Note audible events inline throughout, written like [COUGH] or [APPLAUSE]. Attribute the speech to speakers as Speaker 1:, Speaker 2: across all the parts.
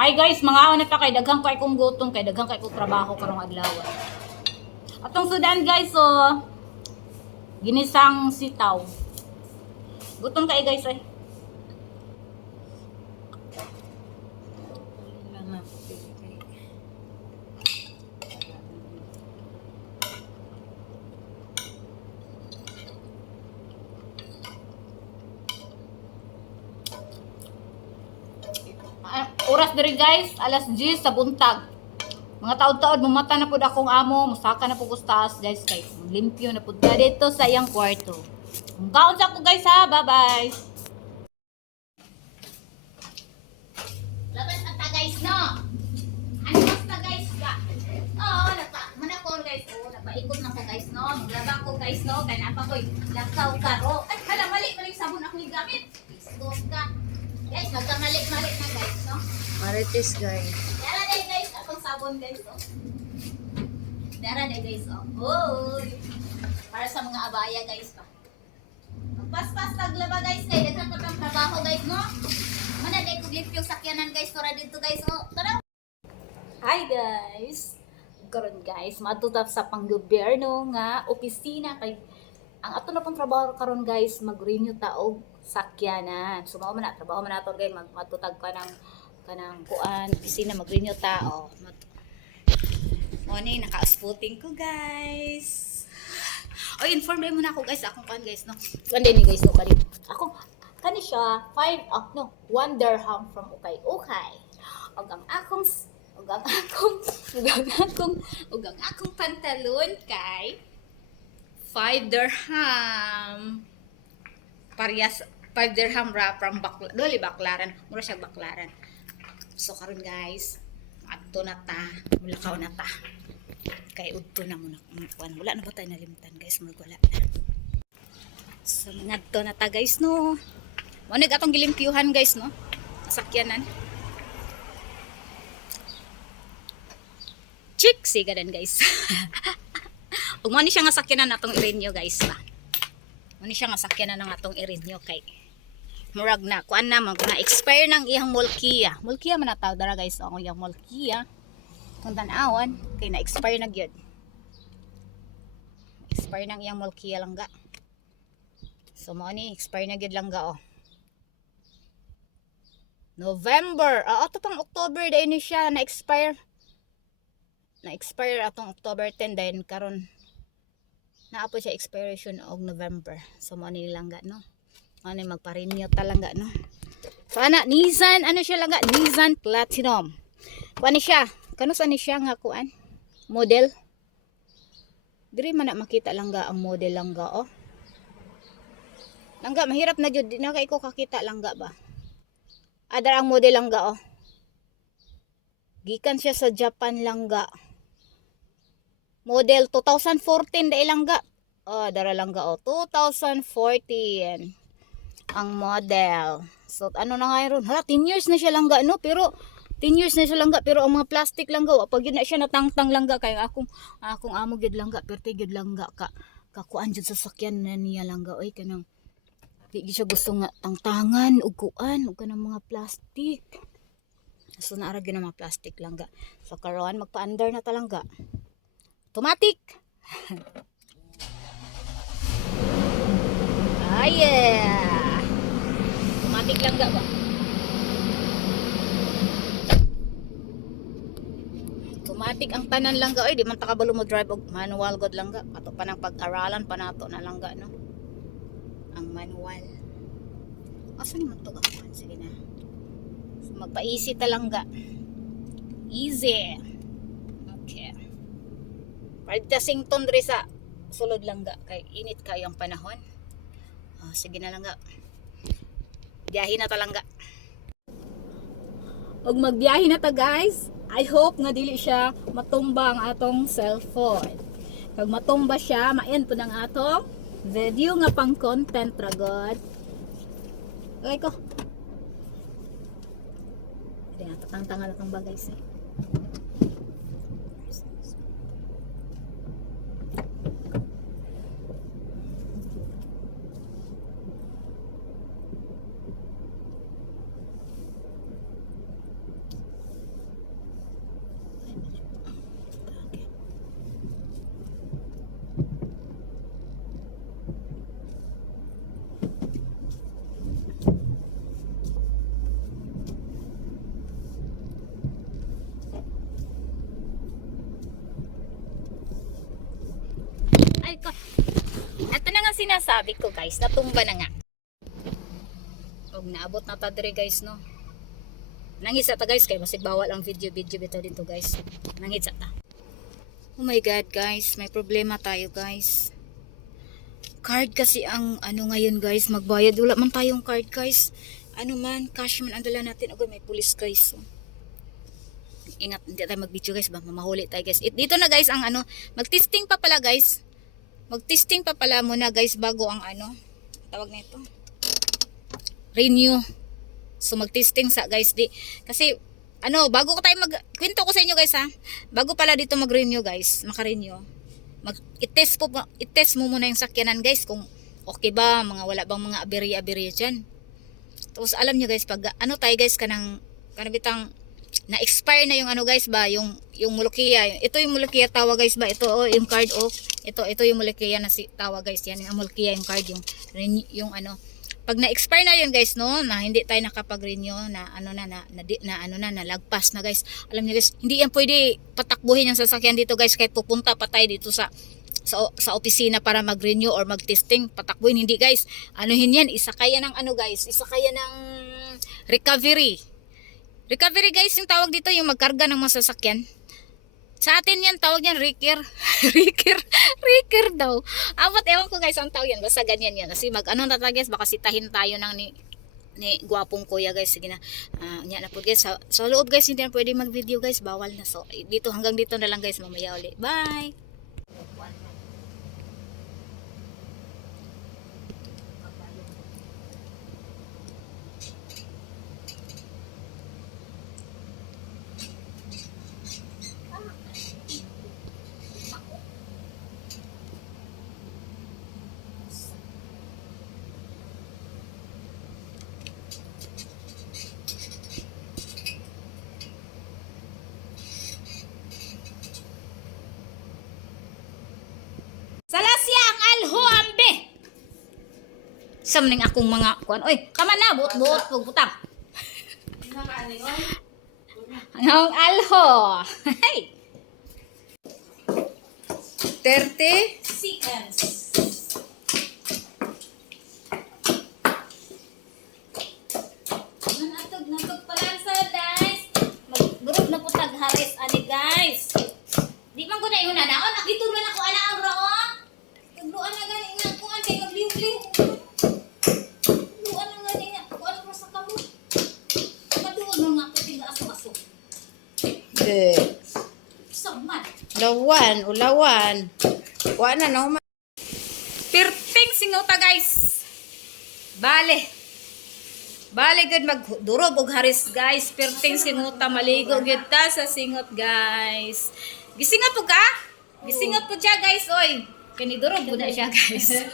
Speaker 1: Hi guys, mga awon na kay daghang kay kong gutom kay daghang kay kong trabaho karong adlaw. Atong sudan guys so ginisang sitaw. Gutom kay guys eh. ay. Ah, oras diri guys, alas 10 sa buntag. Mga taod-taod mumata na pud akong amo, musaka na pud ko taas guys kay limpyo na pud ka dito sa iyang kwarto. Kaon sa ko guys ha, bye-bye. Labas ata guys no. Ano basta guys ka? Oo, napa, manakon guys. Oh, napaikot na ko guys no. Maglaba ko guys no. Kaya napa ko'y lakaw karo. Ay, hala, mali, mali sabon akong gamit. Istos ka. Guys, magkamali-mali na guys no.
Speaker 2: Marites guys.
Speaker 1: Dara day guys, akong sabon guys oh. Dara day guys oh. Oh. Para sa mga abaya guys pa. Magpas-pas taglaba guys kay daghan pa tang trabaho guys no. Mana day kog limpyo sakyanan guys tora dito guys oh. Tara. Hi guys. Karon guys, matutap sa panggobyerno nga opisina kay ang ato na pong trabaho karon guys mag-renew ta og sakyanan. So mao man na trabaho man nato guys mag matutag ka ng kanang kuan opisina mag-renew ta oh. Mat mo ni naka-spotting ko guys. O inform mo na ako guys akong kuan guys no. Kuan ni guys no kani. Ako kani siya 5 ah no 1 dirham from Ukay Ukay. Og ang akong og ang akong og ang akong og ang akong pantalon kay 5 dirham. Parehas 5 dirham ra from bakla, doli baklaran. Mura siya baklaran. So karon guys, adto na ta, mulakaw na ta. Kay udto na muna kuan. Wala na ba tayo nalimtan guys, murag wala. So ngadto na ta guys no. Mo nig atong gilimpyuhan guys no. Sakyanan. Chick sigadan guys. [LAUGHS] Ug mo ni siya nga sakyanan atong irinyo guys ba. Mo ni siya nga sakyanan ng atong irinyo kay murag na kuan na mag na expire ng iyang mulkiya. Mulkiya man nataw dara guys ang iyang mulkiya. Kung tan-awan kay na expire na gyud. Expire ng iyang mulkiya lang ga. So mo ni expire na gyud lang ga oh. November. Ah, ato pang October dahil ni siya na expire. Na expire atong October 10 dahil karon naapo siya expiration og November. So mo ni lang ga no. Ano magpa-renew talaga, no? So, ana, Nissan, ano siya lang Nissan Platinum. Kuan siya. Kano sa ni siya nga kuan? Model. Diri man na makita lang ang model lang ga, oh. Langga, mahirap na jud. Di kay ko kakita langga ba? Adar ang model langga, oh. Gikan siya sa Japan langga. Model 2014 dai langga. Oh, dara langga, oh. 2014 ang model. So, ano na nga ron? Hala, 10 years na siya langga, no? Pero, 10 years na siya langga, pero ang mga plastic langga, pag yun na siya natangtang langga, kaya akong, akong amo gid langga, pero gid langga ka, kakuan dyan sa sakyan na niya langga, oy, kanang, di siya gusto nga tangtangan, ug kuan, ug kanang mga plastic. So, naara gyud ang mga plastic langga. So, karon magpa-under na talangga. Automatic! [LAUGHS] ah, yeah! Automatic lang ba? Automatic ang tanan lang ga. Oy, di man ta kabalo mo drive og manual god lang ga. Ato pa nang pag-aralan pa nato na lang ga, no? Ang manual. Asa ni man to ga? Sige na. So, magpa-easy ta lang ga. Easy. Okay. Pagdasing ton diri sa sulod lang ga kay init kayo ang panahon. Oh, sige na lang ga. Biyahe na talangga. Og magbiyahe na ta guys. I hope nga dili siya matumba ang atong cellphone. Kag matumba siya, maen po ng atong video nga pang content ra god. Okay ko. Kaya tatang-tangal akong bagay sa. Ito na nga sinasabi ko guys, natumba na nga. Og naabot na ta guys no. Nangisa ta guys kay masig bawal ang video video bitaw dito guys. Nangisa ta. Oh my god guys, may problema tayo guys. Card kasi ang ano ngayon guys, magbayad wala man tayong card guys. Ano man, cash man ang dala natin. Agad may pulis guys. Ingat hindi tayo mag-video guys, ba mamahuli tayo guys. It, dito na guys ang ano, mag-testing pa pala guys. Mag-testing pa pala muna guys bago ang ano, tawag na ito. Renew. So mag-testing sa guys di kasi ano, bago ko tayo mag kwento ko sa inyo guys ha. Bago pala dito mag-renew guys, maka-renew. Mag i-test po i-test mo muna yung sakyanan guys kung okay ba, mga wala bang mga aberya-aberya diyan. Tapos alam nyo guys, pag ano tayo guys kanang kanabitang na-expire na yung ano guys ba, yung yung Mulukia. Ito yung Mulukia tawa guys ba, ito oh, yung card oh. Ito ito yung Mulukia na si tawa guys, yan yung Mulukia yung card yung yung ano. Pag na-expire na yun guys no, na hindi tayo nakapag-renew na ano na na, na, na ano na nalagpas na guys. Alam niyo guys, hindi yan pwede patakbuhin yung sasakyan dito guys kahit pupunta pa tayo dito sa sa, sa opisina para mag-renew or mag-testing. Patakbuhin, hindi guys. Anuhin yan, isa kaya ng ano guys, isa kaya ng recovery. Recovery guys, yung tawag dito, yung magkarga ng mga sasakyan. Sa atin yan, tawag yan, Ricker. [LAUGHS] Ricker. Ricker daw. Apat, ewan ko guys, ang tawag yan. Basta ganyan yan. Kasi mag, ano na guys, baka sitahin tayo ng ni, ni gwapong kuya guys. Sige na. Ah, nya na po guys. Sa, sa loob guys, hindi na pwede mag-video guys. Bawal na. So, dito, hanggang dito na lang guys. Mamaya ulit. Bye! Salasya ang alho ambe. Samning akong mga kuan. Oy, tama na buot buot pug butang. Ang alho. Hey.
Speaker 2: 30?
Speaker 1: Seconds. Natog natog pala sa guys. Mag-group na po tag haris ani guys. Di man ko na yun na naon. Nakitulman ako ana ang roon. Tugluan na gani nga ko ani mabliw-bliw. Tugluan na gani nga ko ano ra sa kamo. Paduol mo nga ko tiga aso-aso.
Speaker 2: De.
Speaker 1: Saman.
Speaker 2: Lawan, ulawan. Wa na no.
Speaker 1: Pirting singota guys. Bale. Bale gud magdurog og haris guys. Pirting singota maligo gyud ta sa singot guys. Gisingot po ka? Gisingot po siya guys oy. Kani durog po na siya guys.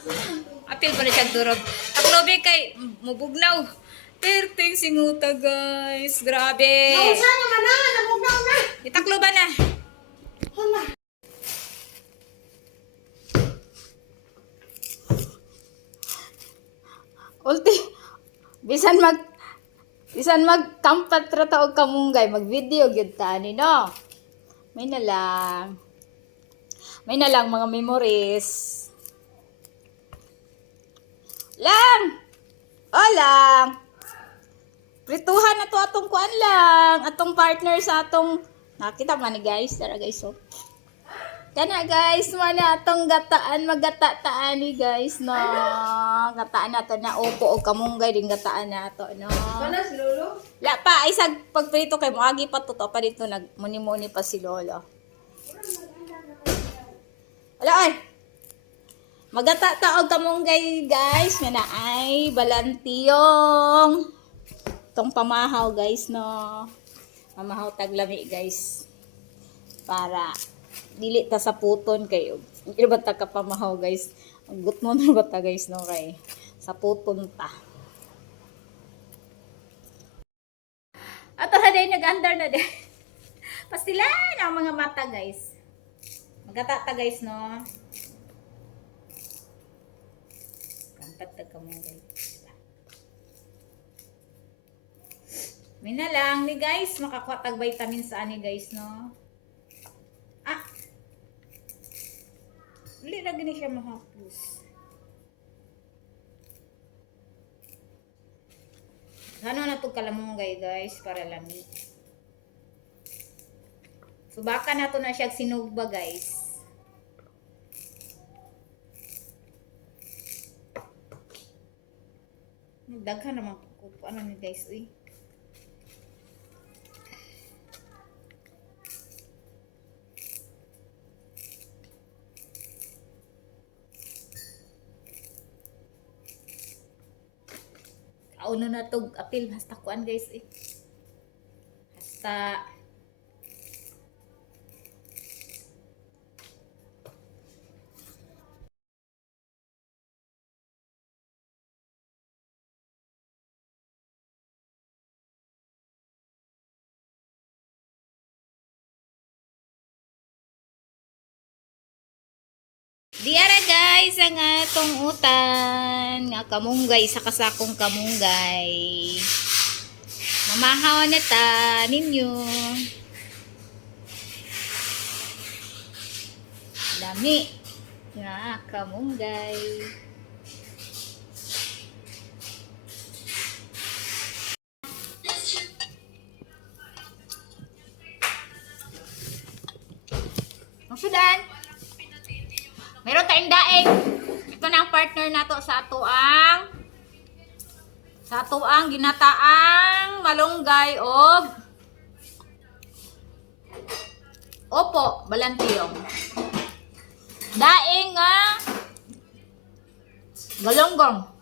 Speaker 1: [LAUGHS] Apil pa na siya durog. Taklobe kay mubugnaw. Pirting singota guys. Grabe.
Speaker 2: Sana man na, namugnaw na.
Speaker 1: Itaklo ba na?
Speaker 2: Hala.
Speaker 1: Ulti, bisan mag bisan mag kampat ra ta og kamunggay, mag video gyud ta ni no. May na lang. May na lang mga memories. Lang. O lang. Prituhan na to atong kuan lang, atong partner sa atong nakita man ni guys, tara guys oh. Kana guys, mana atong gataan magatataan ni guys no. Gataan nato na upo o kamunggay din gataan nato no.
Speaker 2: Kana si Lolo?
Speaker 1: La pa isag pagprito kay moagi pa to pa dito nag muni-muni pa si lolo. Wala ay. Magata ta og kamunggay guys nga na ay balantiyong. Tong pamahaw guys no. Pamahaw taglami guys. Para dili ta sa puton kayo. Hindi ba ta ka pamahaw guys? Ang gutmo na ba ta guys no kay sa puton ta. Ato na din, nag-under na din. [LAUGHS] Pastilan ang mga mata, guys. Magatata, guys, no? Kampat ka mo, guys. May na lang ni guys, makakuha tag vitamin sa ani guys, no? Uli na gani siya mahapos. Ano na to kalamunggay guys para lami. Subakan na to na siya sinugba guys. Daghan naman ko ano ni guys uy. Kauno na tog apil hasta kuan guys eh. Hasta Diara guys, ang atong utan. Nga kamunggay, sa kasakong kamunggay. Mamahaw na ta ninyo. Dami. Nga kamunggay. Daing. Ito na ang partner nato sa atuang sa atuang ginataang malunggay og Opo, balantiyong. Daing nga galonggong.